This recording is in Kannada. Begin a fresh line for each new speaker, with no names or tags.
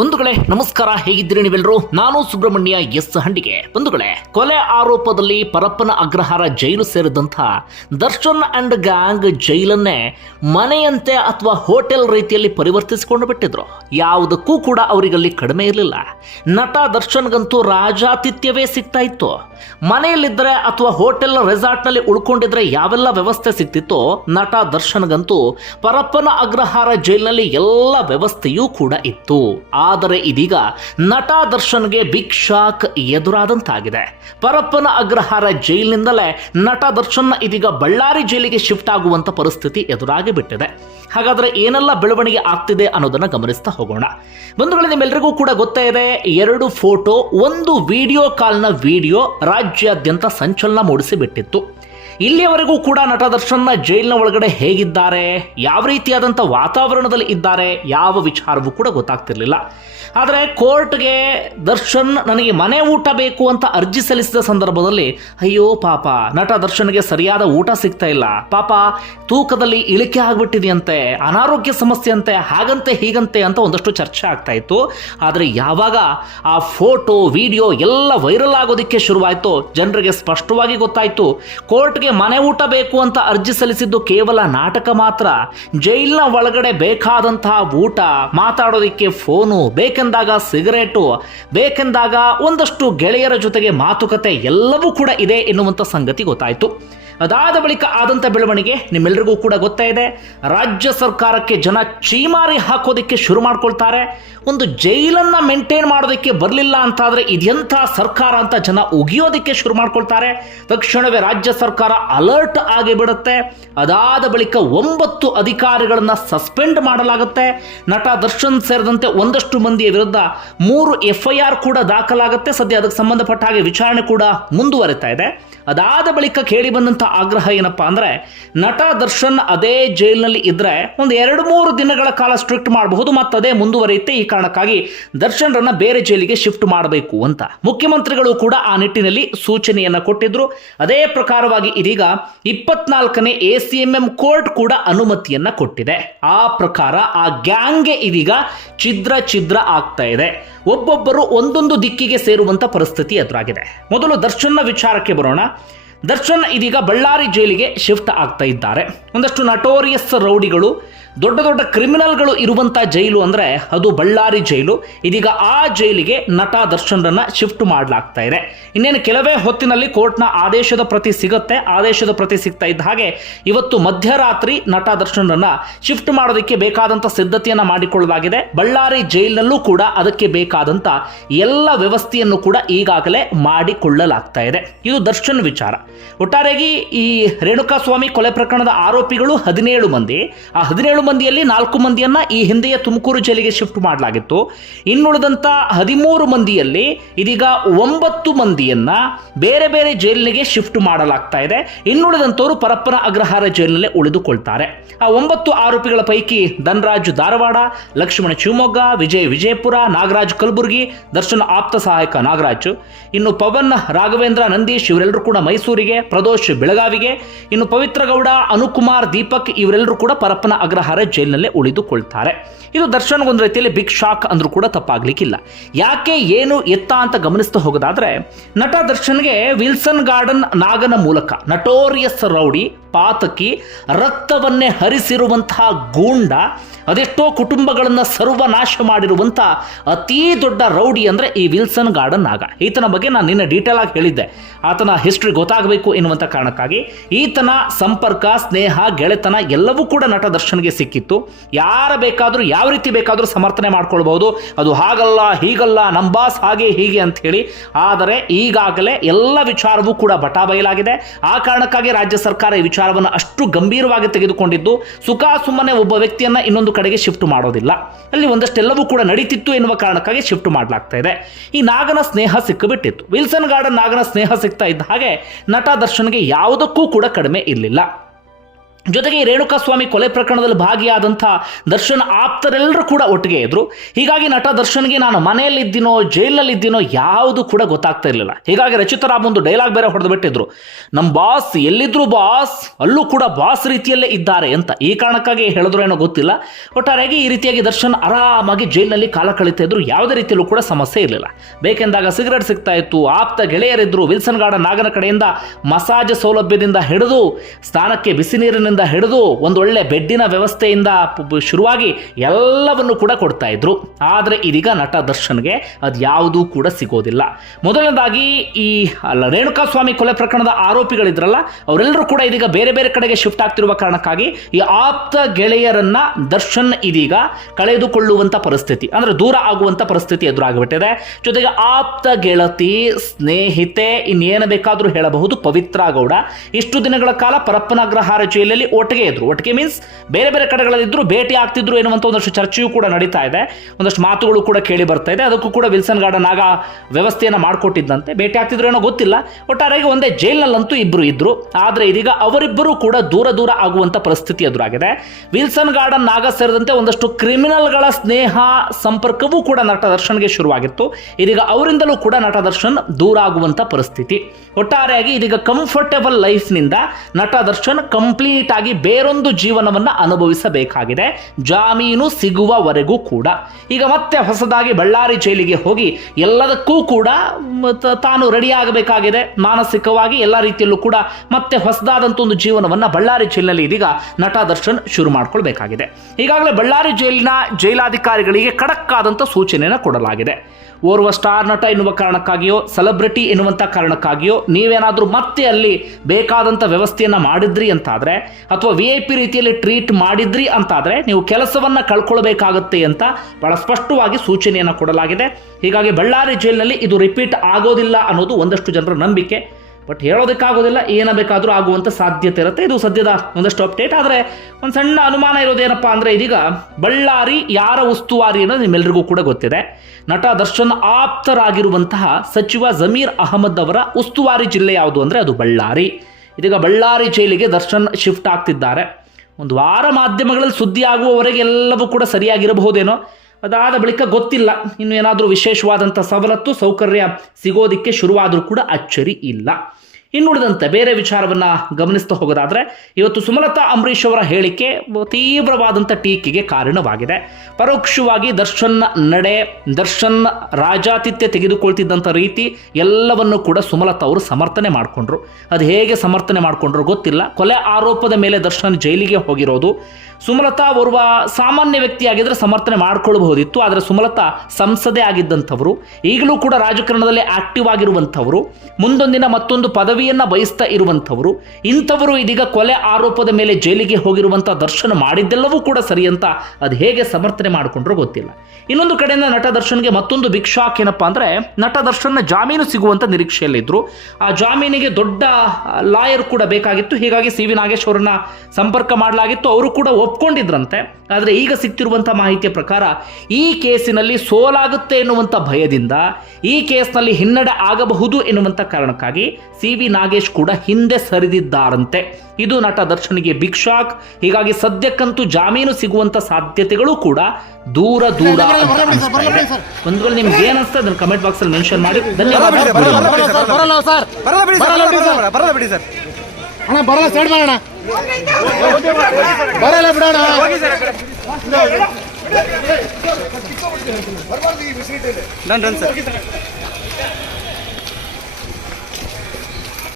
ಬಂಧುಗಳೇ, ನಮಸ್ಕಾರ. ಹೇಗಿದ್ದೀರಿ ನೀವೆಲ್ಲರೂ? ನಾನು ಸುಬ್ರಹ್ಮಣ್ಯ ಎಸ್ ಹಂಡಿಗೆ. ಬಂಧುಗಳೇ, ಕೊಲೆ ಆರೋಪದಲ್ಲಿ ಪರಪ್ಪನ ಅಗ್ರಹಾರ ಜೈಲು ಸೇರಿದಂಥ ದರ್ಶನ್ ಅಂಡ್ ಗ್ಯಾಂಗ್ ಜೈಲನ್ನೇ ಮನೆಯಂತೆ ಅಥವಾ ಹೋಟೆಲ್ ರೀತಿಯಲ್ಲಿ ಪರಿವರ್ತಿಸಿಕೊಂಡು ಬಿಟ್ಟಿದ್ರು. ಯಾವುದಕ್ಕೂ ಕೂಡ ಅವರಿಗಲ್ಲಿ ಕಡಿಮೆ ಇರಲಿಲ್ಲ. ನಟ ದರ್ಶನ್ಗಂತೂ ರಾಜಾತಿಥ್ಯವೇ ಸಿಗ್ತಾ ಇತ್ತು. ಮನೆಯಲ್ಲಿದ್ದರೆ ಅಥವಾ ಹೋಟೆಲ್ ರೆಸಾರ್ಟ್ನಲ್ಲಿ ಉಳ್ಕೊಂಡಿದ್ರೆ ಯಾವೆಲ್ಲ ವ್ಯವಸ್ಥೆ ಸಿಗ್ತಿತ್ತೋ, ನಟ ದರ್ಶನ್ಗಂತೂ ಪರಪ್ಪನ ಅಗ್ರಹಾರ ಜೈಲಿನಲ್ಲಿ ಎಲ್ಲ ವ್ಯವಸ್ಥೆಯೂ ಕೂಡ ಇತ್ತು. ಆದರೆ ಇದೀಗ ನಟ ದರ್ಶನ್ಗೆ ಬಿಗ್ ಶಾಕ್ ಎದುರಾದಂತಾಗಿದೆ. ಪರಪ್ಪನ ಅಗ್ರಹಾರ ಜೈಲಿನಿಂದಲೇ ನಟ ದರ್ಶನ್ ಇದೀಗ ಬಳ್ಳಾರಿ ಜೈಲಿಗೆ ಶಿಫ್ಟ್ ಆಗುವಂತ ಪರಿಸ್ಥಿತಿ ಎದುರಾಗಿ ಬಿಟ್ಟಿದೆ. ಹಾಗಾದ್ರೆ ಏನೆಲ್ಲ ಬೆಳವಣಿಗೆ ಆಗ್ತಿದೆ ಅನ್ನೋದನ್ನ ಗಮನಿಸ್ತಾ ಹೋಗೋಣ. ಬಂಧುಗಳೇ ನಿಮ್ಮೆಲ್ಲರಿಗೂ ಕೂಡ ಗೊತ್ತೇ ಇದೆ, ಎರಡು ಫೋಟೋ, ಒಂದು ವಿಡಿಯೋ ಕಾಲ್ನ ವಿಡಿಯೋ ರಾಜ್ಯಾದ್ಯಂತ ಸಂಚಲನ ಮೂಡಿಸಿ ಬಿಟ್ಟಿತ್ತು ಇಲ್ಲಿಯವರೆಗೂ ಕೂಡ ನಟ ದರ್ಶನ್ನ ಜೈಲಿನ ಒಳಗಡೆ ಹೇಗಿದ್ದಾರೆ, ಯಾವ ರೀತಿಯಾದಂಥ ವಾತಾವರಣದಲ್ಲಿ ಇದ್ದಾರೆ, ಯಾವ ವಿಚಾರವೂ ಕೂಡ ಗೊತ್ತಾಗ್ತಿರ್ಲಿಲ್ಲ. ಆದರೆ ಕೋರ್ಟ್ಗೆ ದರ್ಶನ್ ನನಗೆ ಮನೆ ಊಟ ಬೇಕು ಅಂತ ಅರ್ಜಿ ಸಲ್ಲಿಸಿದ ಸಂದರ್ಭದಲ್ಲಿ, ಅಯ್ಯೋ ಪಾಪ, ನಟ ದರ್ಶನ್ಗೆ ಸರಿಯಾದ ಊಟ ಸಿಗ್ತಾ ಇಲ್ಲ. ಪಾಪ, ತೂಕದಲ್ಲಿ ಇಳಿಕೆ ಆಗಿಬಿಟ್ಟಿದೆಯಂತೆ, ಅನಾರೋಗ್ಯ ಸಮಸ್ಯೆ ಅಂತೆ ಹಾಗಂತೆ ಹೀಗಂತೆ ಅಂತ ಒಂದಷ್ಟು ಚರ್ಚೆ ಆಗ್ತಾ ಇತ್ತು. ಆದರೆ ಯಾವಾಗ ಆ ಫೋಟೋ, ವಿಡಿಯೋ ಎಲ್ಲ ವೈರಲ್ ಆಗೋದಕ್ಕೆ ಶುರುವಾಯಿತು, ಜನರಿಗೆ ಸ್ಪಷ್ಟವಾಗಿ ಗೊತ್ತಾಯಿತು. ಕೋರ್ಟ್ಗೆ ಮನೆ ಊಟ ಬೇಕು ಅಂತ ಅರ್ಜಿ ಸಲ್ಲಿಸಿದ್ದು ಕೇವಲ ನಾಟಕ ಮಾತ್ರ. ಜೈಲಿನ ಒಳಗಡೆ ಬೇಕಾದಂತಹ ಊಟ, ಮಾತಾಡೋದಕ್ಕೆ ಫೋನು, ಬೇಕೆಂದಾಗ ಸಿಗರೇಟು, ಬೇಕೆಂದಾಗ ಒಂದಷ್ಟು ಗೆಳೆಯರ ಜೊತೆಗೆ ಮಾತುಕತೆ ಎಲ್ಲವೂ ಕೂಡ ಇದೆ ಎನ್ನುವಂಥ ಸಂಗತಿ ಗೊತ್ತಾಯಿತು. ಅದಾದ ಬಳಿಕ ಆದಂಥ ಬೆಳವಣಿಗೆ ನಿಮ್ಮೆಲ್ಲರಿಗೂ ಕೂಡ ಗೊತ್ತೇ ಇದೆ. ರಾಜ್ಯ ಸರ್ಕಾರಕ್ಕೆ ಜನ ಚೀಮಾರಿ ಹಾಕೋದಕ್ಕೆ ಶುರು ಮಾಡ್ಕೊಳ್ತಾರೆ. ಒಂದು ಜೈಲನ್ನು ಮೇಂಟೈನ್ ಮಾಡೋದಕ್ಕೆ ಬರಲಿಲ್ಲ ಅಂತಾದರೆ ಇದೆಂಥ ಸರ್ಕಾರ ಅಂತ ಜನ ಉಗಿಯೋದಕ್ಕೆ ಶುರು ಮಾಡ್ಕೊಳ್ತಾರೆ. ತಕ್ಷಣವೇ ರಾಜ್ಯ ಸರ್ಕಾರ ಅಲರ್ಟ್ ಆಗಿ ಬಿಡುತ್ತೆ. ಅದಾದ ಬಳಿಕ ಒಂಬತ್ತು ಅಧಿಕಾರಿಗಳನ್ನು ಸಸ್ಪೆಂಡ್ ಮಾಡಲಾಗುತ್ತೆ. ನಟ ದರ್ಶನ್ ಸೇರಿದಂತೆ ಒಂದಷ್ಟು ಮಂದಿಯ ವಿರುದ್ಧ ಮೂರು ಎಫ್ ಕೂಡ ದಾಖಲಾಗುತ್ತೆ. ಸದ್ಯ ಅದಕ್ಕೆ ಸಂಬಂಧಪಟ್ಟ ಹಾಗೆ ವಿಚಾರಣೆ ಕೂಡ ಮುಂದುವರಿತಾ ಇದೆ. ಅದಾದ ಬಳಿಕ ಕೇಳಿ ಬಂದಂಥ ಆಗ್ರಹ ಏನಪ್ಪ ಅಂದರೆ, ನಟ ದರ್ಶನ್ ಅದೇ ಜೈಲಿನಲ್ಲಿ ಇದ್ದರೆ ಒಂದು ಎರಡು ಮೂರು ದಿನಗಳ ಕಾಲ ಸ್ಟ್ರಿಕ್ಟ್ ಮಾಡಬಹುದು, ಮತ್ತು ಅದೇ ಮುಂದುವರಿಯುತ್ತೆ. ಈ ಕಾರಣಕ್ಕಾಗಿ ದರ್ಶನ್ರನ್ನು ಬೇರೆ ಜೈಲಿಗೆ ಶಿಫ್ಟ್ ಮಾಡಬೇಕು ಅಂತ. ಮುಖ್ಯಮಂತ್ರಿಗಳು ಕೂಡ ಆ ನಿಟ್ಟಿನಲ್ಲಿ ಸೂಚನೆಯನ್ನು ಕೊಟ್ಟಿದ್ರು. ಅದೇ ಪ್ರಕಾರವಾಗಿ ಇದೀಗ ಇಪ್ಪತ್ನಾಲ್ಕನೇ A C M M court ಕೂಡ ಅನುಮತಿಯನ್ನು ಕೊಟ್ಟಿದೆ. ಆ ಪ್ರಕಾರ ಆ ಗ್ಯಾಂಗ್ಗೆ ಇದೀಗ ಛಿದ್ರ ಛಿದ್ರ ಆಗ್ತಾ ಇದೆ. ಒಬ್ಬೊಬ್ಬರು ಒಂದೊಂದು ದಿಕ್ಕಿಗೆ ಸೇರುವಂತ ಪರಿಸ್ಥಿತಿ ಎದುರಾಗಿದೆ. ಮೊದಲು ದರ್ಶನ್ನ ವಿಚಾರಕ್ಕೆ ಬರೋಣ. ದರ್ಶನ್ ಇದೀಗ ಬಳ್ಳಾರಿ ಜೈಲಿಗೆ ಶಿಫ್ಟ್ ಆಗ್ತಾ ಇದ್ದಾರೆ. ಒಂದಷ್ಟು ನಟೋರಿಯಸ್ ರೌಡಿಗಳು ದೊಡ್ಡ ದೊಡ್ಡ ಕ್ರಿಮಿನಲ್ಗಳು ಇರುವಂಥ ಜೈಲು ಅಂದರೆ ಅದು ಬಳ್ಳಾರಿ ಜೈಲು. ಇದೀಗ ಆ ಜೈಲಿಗೆ ನಟ ದರ್ಶನ್ರನ್ನ ಶಿಫ್ಟ್ ಮಾಡಲಾಗ್ತಾ ಇದೆ. ಇನ್ನೇನು ಕೆಲವೇ ಹೊತ್ತಿನಲ್ಲಿ ಕೋರ್ಟ್ನ ಆದೇಶದ ಪ್ರತಿ ಸಿಗುತ್ತೆ, ಆದೇಶದ ಪ್ರತಿ ಸಿಗ್ತಾ ಇದ್ದ ಹಾಗೆ ಇವತ್ತು ಮಧ್ಯರಾತ್ರಿ ನಟ ದರ್ಶನ್ರನ್ನ ಶಿಫ್ಟ್ ಮಾಡೋದಕ್ಕೆ ಬೇಕಾದಂಥ ಸಿದ್ಧತೆಯನ್ನು ಮಾಡಿಕೊಳ್ಳಲಾಗಿದೆ. ಬಳ್ಳಾರಿ ಜೈಲಿನಲ್ಲೂ ಕೂಡ ಅದಕ್ಕೆ ಬೇಕಾದಂಥ ಎಲ್ಲ ವ್ಯವಸ್ಥೆಯನ್ನು ಕೂಡ ಈಗಾಗಲೇ ಮಾಡಿಕೊಳ್ಳಲಾಗ್ತಾ ಇದೆ. ಇದು ದರ್ಶನ್ ವಿಚಾರ. ಒಟ್ಟಾರೆಯಾಗಿ ಈ ರೇಣುಕಾ ಸ್ವಾಮಿ ಕೊಲೆ ಪ್ರಕರಣದ ಆರೋಪಿಗಳು ಹದಿನೇಳು ಮಂದಿ. ಆ ಹದಿನೇಳು ಮಂದಿಯಲ್ಲಿ ನಾಲ್ಕು ಮಂದಿಯನ್ನ ಈ ಹಿಂದೆಯ ತುಮಕೂರು ಜೈಲಿಗೆ ಶಿಫ್ಟ್ ಮಾಡಲಾಗಿತ್ತು. ಇನ್ನುಳಿದಂಥ ಹದಿಮೂರು ಮಂದಿಯಲ್ಲಿ ಇದೀಗ ಒಂಬತ್ತು ಮಂದಿಯನ್ನ ಬೇರೆ ಬೇರೆ ಜೈಲಿಗೆ ಶಿಫ್ಟ್ ಮಾಡಲಾಗ್ತಾ ಇದೆ. ಇನ್ನುಳಿದಂಥವರು ಪರಪ್ಪನ ಅಗ್ರಹಾರ ಜೈಲಿನಲ್ಲೇ ಉಳಿದುಕೊಳ್ತಾರೆ. ಆ ಒಂಬತ್ತು ಆರೋಪಿಗಳ ಪೈಕಿ ಧನರಾಜು ಧಾರವಾಡ, ಲಕ್ಷ್ಮಣ ಶಿವಮೊಗ್ಗ, ವಿಜಯ್ ವಿಜಯಪುರ, ನಾಗರಾಜ್ ಕಲಬುರ್ಗಿ, ದರ್ಶನ ಆಪ್ತ ಸಹಾಯಕ ನಾಗರಾಜ್. ಇನ್ನು ಪವನ್, ರಾಘವೇಂದ್ರ, ನಂದೀಶ್ ಇವರೆಲ್ಲರೂ ಕೂಡ ಮೈಸೂರಿಗೆ, ಪ್ರದೋಷ್ ಬೆಳಗಾವಿಗೆ. ಇನ್ನು ಪವಿತ್ರಗೌಡ ಅನುಕುಮಾರ್, ದೀಪಕ್ ಇವರೆಲ್ಲರೂ ಕೂಡ ಪರಪ್ಪನ ಅಗ್ರಹಾರ ಜೈಲಿನಲ್ಲೇ ಉಳಿದುಕೊಳ್ತಾರೆ. ಇದು ದರ್ಶನ್ ಒಂದು ರೀತಿಯಲ್ಲಿ ಬಿಗ್ ಶಾಕ್ ಅಂದ್ರೂ ಕೂಡ ತಪ್ಪಾಗ್ಲಿಕ್ಕಿಲ್ಲ. ಯಾಕೆ, ಏನು, ಎತ್ತ ಅಂತ ಗಮನಿಸ್ತಾ ಹೋಗೋದಾದ್ರೆ, ನಟ ದರ್ಶನ್ಗೆ ವಿಲ್ಸನ್ ಗಾರ್ಡನ್ ನಾಗನ ಮೂಲಕ ನಟೋರಿಯಸ್ ರೌಡಿ, ಪಾತಕಿ, ರಕ್ತವನ್ನೇ ಹರಿಸಿರುವಂತಹ ಗೂಂಡ, ಅದೆಷ್ಟೋ ಕುಟುಂಬಗಳನ್ನು ಸರ್ವನಾಶ ಮಾಡಿರುವಂಥ ಅತೀ ದೊಡ್ಡ ರೌಡಿ ಅಂದರೆ ಈ ವಿಲ್ಸನ್ ಗಾರ್ಡನ್ ನಾಗ. ಈತನ ಬಗ್ಗೆ ನಾನು ನಿನ್ನೆ ಡೀಟೇಲ್ ಆಗಿ ಹೇಳಿದ್ದೆ. ಆತನ ಹಿಸ್ಟ್ರಿ ಗೊತ್ತಾಗಬೇಕು ಎನ್ನುವಂಥ ಕಾರಣಕ್ಕಾಗಿ ಈತನ ಸಂಪರ್ಕ, ಸ್ನೇಹ, ಗೆಳೆತನ ಎಲ್ಲವೂ ಕೂಡ ನಟ ದರ್ಶನ್ಗೆ ಸಿಕ್ಕಿತ್ತು. ಯಾರ ಬೇಕಾದರೂ, ಯಾವ ರೀತಿ ಬೇಕಾದರೂ ಸಮರ್ಥನೆ ಮಾಡ್ಕೊಳ್ಬಹುದು. ಅದು ಹಾಗಲ್ಲ, ಹೀಗಲ್ಲ ನಮ್ಮ ಬಾಸ್ ಹಾಗೆ ಹೀಗೆ ಅಂತ ಹೇಳಿ. ಆದರೆ ಈಗಾಗಲೇ ಎಲ್ಲ ವಿಚಾರವೂ ಕೂಡ ಬಟಾ ಬಯಲಾಗಿದೆ. ಆ ಕಾರಣಕ್ಕಾಗಿ ರಾಜ್ಯ ಸರ್ಕಾರ ಈ ವಿಚಾರವನ್ನು ಅಷ್ಟು ಗಂಭೀರವಾಗಿ ತೆಗೆದುಕೊಂಡಿದ್ದು, ಸುಖ ಸುಮ್ಮನೆ ಒಬ್ಬ ವ್ಯಕ್ತಿಯನ್ನ ಇನ್ನೊಂದು ಕಡೆಗೆ ಶಿಫ್ಟ್ ಮಾಡೋದಿಲ್ಲ. ಅಲ್ಲಿ ಒಂದಷ್ಟೆಲ್ಲವೂ ಕೂಡ ನಡೀತಿತ್ತು ಎನ್ನುವ ಕಾರಣಕ್ಕಾಗಿ ಶಿಫ್ಟ್ ಮಾಡಲಾಗ್ತಾ ಇದೆ. ಈ ನಾಗನ ಸ್ನೇಹ ಸಿಕ್ಕಿಬಿಟ್ಟಿತ್ತು. ವಿಲ್ಸನ್ ಗಾರ್ಡನ್ ನಾಗನ ಸ್ನೇಹ ಸಿಗ್ತಾ ಇದ್ದ ಹಾಗೆ ನಟ ದರ್ಶನ್ಗೆ ಯಾವುದಕ್ಕೂ ಕೂಡ ಕಡಿಮೆ ಇರಲಿಲ್ಲ. ಜೊತೆಗೆ ಈ ರೇಣುಕಾಸ್ವಾಮಿ ಕೊಲೆ ಪ್ರಕರಣದಲ್ಲಿ ಭಾಗಿಯಾದಂಥ ದರ್ಶನ್ ಆಪ್ತರೆಲ್ಲರೂ ಕೂಡ ಒಟ್ಟಿಗೆ ಇದ್ರು. ಹೀಗಾಗಿ ನಟ ದರ್ಶನ್ಗೆ ನಾನು ಮನೆಯಲ್ಲಿದ್ದೀನೋ, ಜೈಲಲ್ಲಿದ್ದೀನೋ ಯಾವುದು ಕೂಡ ಗೊತ್ತಾಗ್ತಾ ಇರಲಿಲ್ಲ. ಹೀಗಾಗಿ ರಚಿತಾ ರಾಮ್ ಒಂದು ಡೈಲಾಗ್ ಬೇರೆ ಹೊಡೆದು ಬಿಟ್ಟಿದ್ರು. ನಮ್ಮ ಬಾಸ್ ಎಲ್ಲಿದ್ರು ಬಾಸ್ ಅಲ್ಲೂ ಕೂಡ ಬಾಸ್ ರೀತಿಯಲ್ಲೇ ಇದ್ದಾರೆ ಅಂತ. ಈ ಕಾರಣಕ್ಕಾಗಿ ಹೇಳಿದ್ರು ಏನೋ ಗೊತ್ತಿಲ್ಲ. ಒಟ್ಟಾರೆಯಾಗಿ ಈ ರೀತಿಯಾಗಿ ದರ್ಶನ್ ಆರಾಮಾಗಿ ಜೈಲಿನಲ್ಲಿ ಕಾಲ ಕಳೀತಾ ಇದ್ರು. ಯಾವುದೇ ರೀತಿಯಲ್ಲೂ ಕೂಡ ಸಮಸ್ಯೆ ಇರಲಿಲ್ಲ. ಬೇಕೆಂದಾಗ ಸಿಗರೇಟ್ ಸಿಗ್ತಾ ಇತ್ತು. ಆಪ್ತ ಗೆಳೆಯರಿದ್ರು. ವಿಲ್ಸನ್ ಗಾರ್ಡನ್ ನಾಗನ ಕಡೆಯಿಂದ ಮಸಾಜ್ ಸೌಲಭ್ಯದಿಂದ ಹಿಡಿದು, ಸ್ನಾನಕ್ಕೆ ಬಿಸಿ ನೀರಿನಿಂದ ಹಿಡಿದು ಒಂದು ಒಳ್ಳೆ ಬೆಡ್ಡಿನ ವ್ಯವಸ್ಥೆಯಿಂದ ಶುರುವಾಗಿ ಎಲ್ಲವನ್ನು ಕೂಡ ಕೊಡ್ತಾ ಇದ್ರು. ಆದರೆ ಇದೀಗ ನಟ ದರ್ಶನ್ಗೆ ಅದು ಯಾವುದೂ ಕೂಡ ಸಿಗೋದಿಲ್ಲ. ಮೊದಲನೇದಾಗಿ ಈ ರೇಣುಕಾ ಸ್ವಾಮಿ ಕೊಲೆ ಪ್ರಕರಣದ ಆರೋಪಿಗಳಿದ್ರಲ್ಲ, ಅವರೆಲ್ಲರೂ ಕೂಡ ಇದೀಗ ಬೇರೆ ಬೇರೆ ಕಡೆಗೆ ಶಿಫ್ಟ್ ಆಗ್ತಿರುವ ಕಾರಣಕ್ಕಾಗಿ ಈ ಆಪ್ತ ಗೆಳೆಯರನ್ನ ದರ್ಶನ್ ಇದೀಗ ಕಳೆದುಕೊಳ್ಳುವಂಥ ಪರಿಸ್ಥಿತಿ, ಅಂದರೆ ದೂರ ಆಗುವಂಥ ಪರಿಸ್ಥಿತಿ ಎದುರಾಗಿಬಿಟ್ಟಿದೆ. ಜೊತೆಗೆ ಆಪ್ತ ಗೆಳತಿ, ಸ್ನೇಹಿತೆ ಇನ್ನೇನು ಬೇಕಾದರೂ ಹೇಳಬಹುದು, ಪವಿತ್ರ ಗೌಡ. ಇಷ್ಟು ದಿನಗಳ ಕಾಲ ಪರಪ್ಪನಗ್ರಹಾರ ಜೈಲಲ್ಲಿ ಒಟ್ಟಿಗೆ ಇದ್ರು. ಒಟ್ಟಿಗೆ ಮೀನ್ಸ್ ಬೇರೆ ಬೇರೆ ಕಡೆಗಳಲ್ಲಿದ್ರು ಭೇಟಿ ಆಗ್ತಿದ್ರು ಎನ್ನುವಂತ ಒಂದಷ್ಟು ಚರ್ಚೆಯೂ ಕೂಡ ನಡೀತಾ ಇದೆ. ಒಂದಷ್ಟು ಮಾತುಗಳು ಕೂಡ ಕೇಳಿ ಬರ್ತಾ ಇದೆ. ಅದಕ್ಕೂ ಕೂಡ ವಿಲ್ಸನ್ ಗಾರ್ಡನ್ ಆಗ ವ್ಯವಸ್ಥೆಯನ್ನು ಮಾಡಿಕೊಟ್ಟಿದ್ದಂತೆ. ಭೇಟಿ ಆಗ್ತಿದ್ರು ಏನೋ ಗೊತ್ತಿಲ್ಲ. ಒಟ್ಟಾರೆಯಾಗಿ ಒಂದೇ ಜೈಲ್ನಲ್ಲಂತೂ ಇಬ್ಬರು ಇದ್ರು. ಆದರೆ ಇದೀಗ ಅವರಿಬ್ಬರು ಕೂಡ ದೂರ ದೂರ ಆಗುವಂಥ ಪರಿಸ್ಥಿತಿ ಎದುರಾಗಿದೆ. ವಿಲ್ಸನ್ ಗಾರ್ಡನ್ ನಾಗ ಸೇರಿದಂತೆ ಒಂದಷ್ಟು ಕ್ರಿಮಿನಲ್ಗಳ ಸ್ನೇಹ ಸಂಪರ್ಕವೂ ಕೂಡ ನಟ ದರ್ಶನ್ಗೆ ಶುರುವಾಗಿತ್ತು. ಇದೀಗ ಅವರಿಂದಲೂ ಕೂಡ ನಟ ದರ್ಶನ್ ದೂರ ಆಗುವಂಥ ಪರಿಸ್ಥಿತಿ. ಒಟ್ಟಾರೆಯಾಗಿ ಇದೀಗ ಕಂಫರ್ಟಬಲ್ ಲೈಫ್ನಿಂದ ನಟ ದರ್ಶನ್ ಕಂಪ್ಲೀಟ್ ಆಗಿ ಬೇರೊಂದು ಜೀವನವನ್ನ ಅನುಭವಿಸಬೇಕಾಗಿದೆ. ಜಾಮೀನು ಸಿಗುವವರೆಗೂ ಕೂಡ. ಈಗ ಮತ್ತೆ ಹೊಸದಾಗಿ ಬಳ್ಳಾರಿ ಜೈಲಿಗೆ ಹೋಗಿ ಎಲ್ಲದಕ್ಕೂ ಕೂಡ ತಾನು ರೆಡಿ ಆಗಬೇಕಾಗಿದೆ. ಮಾನಸಿಕವಾಗಿ ಎಲ್ಲ ರೀತಿಯಲ್ಲೂ ಕೂಡ ಮತ್ತೆ ಹೊಸದಾದಂಥ ಒಂದು ಜೀವನವನ್ನ ಬಳ್ಳಾರಿ ಜೈಲಿನಲ್ಲಿ ಇದೀಗ ನಟ ದರ್ಶನ್ ಶುರು ಮಾಡ್ಕೊಳ್ಬೇಕಾಗಿದೆ. ಈಗಾಗಲೇ ಬಳ್ಳಾರಿ ಜೈಲಿನ ಜೈಲಾಧಿಕಾರಿಗಳಿಗೆ ಖಡಕ್ ಆದಂಥ ಸೂಚನೆಯನ್ನು ಕೊಡಲಾಗಿದೆ. ಓರ್ವ ಸ್ಟಾರ್ ನಟ ಎನ್ನುವ ಕಾರಣಕ್ಕಾಗಿಯೋ ಸೆಲೆಬ್ರಿಟಿ ಎನ್ನುವಂಥ ಕಾರಣಕ್ಕಾಗಿಯೋ, ನೀವೇನಾದರೂ ಮತ್ತೆ ಅಲ್ಲಿ ಬೇಕಾದಂಥ ವ್ಯವಸ್ಥೆಯನ್ನು ಮಾಡಿದ್ರಿ ಅಂತಾದರೆ, ಅಥವಾ ವಿ ಐ ಪಿ ರೀತಿಯಲ್ಲಿ ಟ್ರೀಟ್ ಮಾಡಿದ್ರಿ ಅಂತಾದರೆ, ನೀವು ಕೆಲಸವನ್ನು ಕಳ್ಕೊಳ್ಬೇಕಾಗತ್ತೆ ಅಂತ ಬಹಳ ಸ್ಪಷ್ಟವಾಗಿ ಸೂಚನೆಯನ್ನು ಕೊಡಲಾಗಿದೆ. ಹೀಗಾಗಿ ಬಳ್ಳಾರಿ ಜೈಲಿನಲ್ಲಿ ಇದು ರಿಪೀಟ್ ಆಗೋದಿಲ್ಲ ಅನ್ನೋದು ಒಂದಷ್ಟು ಜನರ ನಂಬಿಕೆ. ಬಟ್ ಹೇಳೋದಕ್ಕಾಗೋದಿಲ್ಲ ಏನ ಬೇಕಾದರೂ ಆಗುವಂಥ ಸಾಧ್ಯತೆ ಇರುತ್ತೆ. ಇದು ಸದ್ಯದ ಒಂದಷ್ಟು ಅಪ್ಡೇಟ್ ಆದರೆ ಒಂದು ಸಣ್ಣ ಅನುಮಾನ ಇರೋದೇನಪ್ಪ ಅಂದರೆ ಇದೀಗ ಬಳ್ಳಾರಿ, ಯಾರ ಉಸ್ತುವಾರಿ ಅನ್ನೋದು ನಿಮ್ಮೆಲ್ಲರಿಗೂ ಕೂಡ ಗೊತ್ತಿದೆ. ನಟ ದರ್ಶನ್ ಆಪ್ತರಾಗಿರುವಂತಹ ಸಚಿವ ಜಮೀರ್ ಅಹಮದ್ ಅವರ ಉಸ್ತುವಾರಿ ಜಿಲ್ಲೆ ಯಾವುದು ಅಂದರೆ ಅದು ಬಳ್ಳಾರಿ. ಇದೀಗ ಬಳ್ಳಾರಿ ಜೈಲಿಗೆ ದರ್ಶನ್ ಶಿಫ್ಟ್ ಆಗ್ತಿದ್ದಾರೆ. ಒಂದು ವಾರ ಮಾಧ್ಯಮಗಳಲ್ಲಿ ಸುದ್ದಿ ಆಗುವವರೆಗೆ ಎಲ್ಲವೂ ಕೂಡ ಸರಿಯಾಗಿರಬಹುದೇನೋ? ಅದಾದ ಬಳಿಕ ಗೊತ್ತಿಲ್ಲ. ಇನ್ನು ಏನಾದರೂ ವಿಶೇಷವಾದಂಥ ಸವಲತ್ತು, ಸೌಕರ್ಯ ಸಿಗೋದಕ್ಕೆ ಶುರುವಾದರೂ ಕೂಡ ಅಚ್ಚರಿ ಇಲ್ಲ. ಇನ್ನುಳಿದಂತೆ ಬೇರೆ ವಿಚಾರವನ್ನು ಗಮನಿಸ್ತಾ ಹೋಗೋದಾದರೆ, ಇವತ್ತು ಸುಮಲತಾ ಅಂಬರೀಷ್ ಅವರ ಹೇಳಿಕೆ ತೀವ್ರವಾದಂಥ ಟೀಕೆಗೆ ಕಾರಣವಾಗಿದೆ. ಪರೋಕ್ಷವಾಗಿ ದರ್ಶನ್ ನಡೆ, ದರ್ಶನ್ ರಾಜಾತಿಥ್ಯ ತೆಗೆದುಕೊಳ್ತಿದ್ದಂಥ ರೀತಿ ಎಲ್ಲವನ್ನು ಕೂಡ ಸುಮಲತಾ ಅವರು ಸಮರ್ಥನೆ ಮಾಡಿಕೊಂಡ್ರು. ಅದು ಹೇಗೆ ಸಮರ್ಥನೆ ಮಾಡಿಕೊಂಡ್ರು ಗೊತ್ತಿಲ್ಲ. ಕೊಲೆ ಆರೋಪದ ಮೇಲೆ ದರ್ಶನ್ ಜೈಲಿಗೆ ಹೋಗಿರೋದು. ಸುಮಲತಾ ಓರ್ವ ಸಾಮಾನ್ಯ ವ್ಯಕ್ತಿಯಾಗಿದ್ದರೆ ಸಮರ್ಥನೆ ಮಾಡಿಕೊಳ್ಳಬಹುದಿತ್ತು ಆದರೆ ಸುಮಲತಾ ಸಂಸದೆ ಆಗಿದ್ದಂಥವರು. ಈಗಲೂ ಕೂಡ ರಾಜಕಾರಣದಲ್ಲಿ ಆಕ್ಟಿವ್ ಆಗಿರುವಂಥವರು. ಮುಂದೊಂದಿನ ಮತ್ತೊಂದು ಪದವಿಯನ್ನು ಬಯಸ್ತಾ ಇರುವಂಥವರು. ಇಂಥವರು ಇದೀಗ ಕೊಲೆ ಆರೋಪದ ಮೇಲೆ ಜೈಲಿಗೆ ಹೋಗಿರುವಂಥ ದರ್ಶನ ಮಾಡಿದ್ದೆಲ್ಲವೂ ಕೂಡ ಸರಿ ಅಂತ ಅದು ಹೇಗೆ ಸಮರ್ಥನೆ ಮಾಡಿಕೊಂಡ್ರು ಗೊತ್ತಿಲ್ಲ. ಇನ್ನೊಂದು ಕಡೆಯಿಂದ ನಟ ದರ್ಶನ್ಗೆ ಮತ್ತೊಂದು ಭಿಕ್ಷಾಕ್ ಶಾಕ್ ಏನಪ್ಪಾ ಅಂದ್ರೆ, ನಟ ದರ್ಶನ್ನ ಜಾಮೀನು ಸಿಗುವಂಥ ನಿರೀಕ್ಷೆಯಲ್ಲಿದ್ರು ಆ ಜಾಮೀನಿಗೆ ದೊಡ್ಡ ಲಾಯರ್ ಕೂಡ ಬೇಕಾಗಿತ್ತು. ಹೀಗಾಗಿ ಸಿ ವಿ ನಾಗೇಶ್ ಸಂಪರ್ಕ ಮಾಡಲಾಗಿತ್ತು. ಅವರು ಕೂಡ ಒಪ್ಕೊಂಡಿದ್ರಂತೆ ಆದರೆ ಈಗ ಸಿಕ್ತಿರುವಂಥ ಮಾಹಿತಿಯ ಪ್ರಕಾರ ಈ ಕೇಸಿನಲ್ಲಿ ಸೋಲಾಗುತ್ತೆ ಎನ್ನುವಂಥ ಭಯದಿಂದ ಈ ಕೇಸ್ನಲ್ಲಿ ಹಿನ್ನಡೆ ಆಗಬಹುದು ಎನ್ನುವಂಥ ಕಾರಣಕ್ಕಾಗಿ ಸಿ ವಿ ನಾಗೇಶ್ ಕೂಡ ಹಿಂದೆ ಸರಿದಿದ್ದಾರಂತೆ ಇದು ನಟ ದರ್ಶನಿಗೆ ಬಿಗ್ ಶಾಕ್ ಹೀಗಾಗಿ ಸದ್ಯಕ್ಕಂತೂ ಜಾಮೀನು ಸಿಗುವಂಥ ಸಾಧ್ಯತೆಗಳು ಕೂಡ ದೂರ ದೂರ. ಒಂದು ವೇಳೆ ನಿಮ್ಗೆ ಏನಿಸ್ತಾ ಅದನ್ನು ಅದನ್ನ ಕಮೆಂಟ್ ಬಾಕ್ಸಲ್ಲಿ ಮೆನ್ಷನ್ ಮಾಡಿ ಧನ್ಯವಾದ
அண்ணா பரவாயில்ல சைடு வாங்கண்ணா. பரவாயில்ல விடாண்ணா சார்.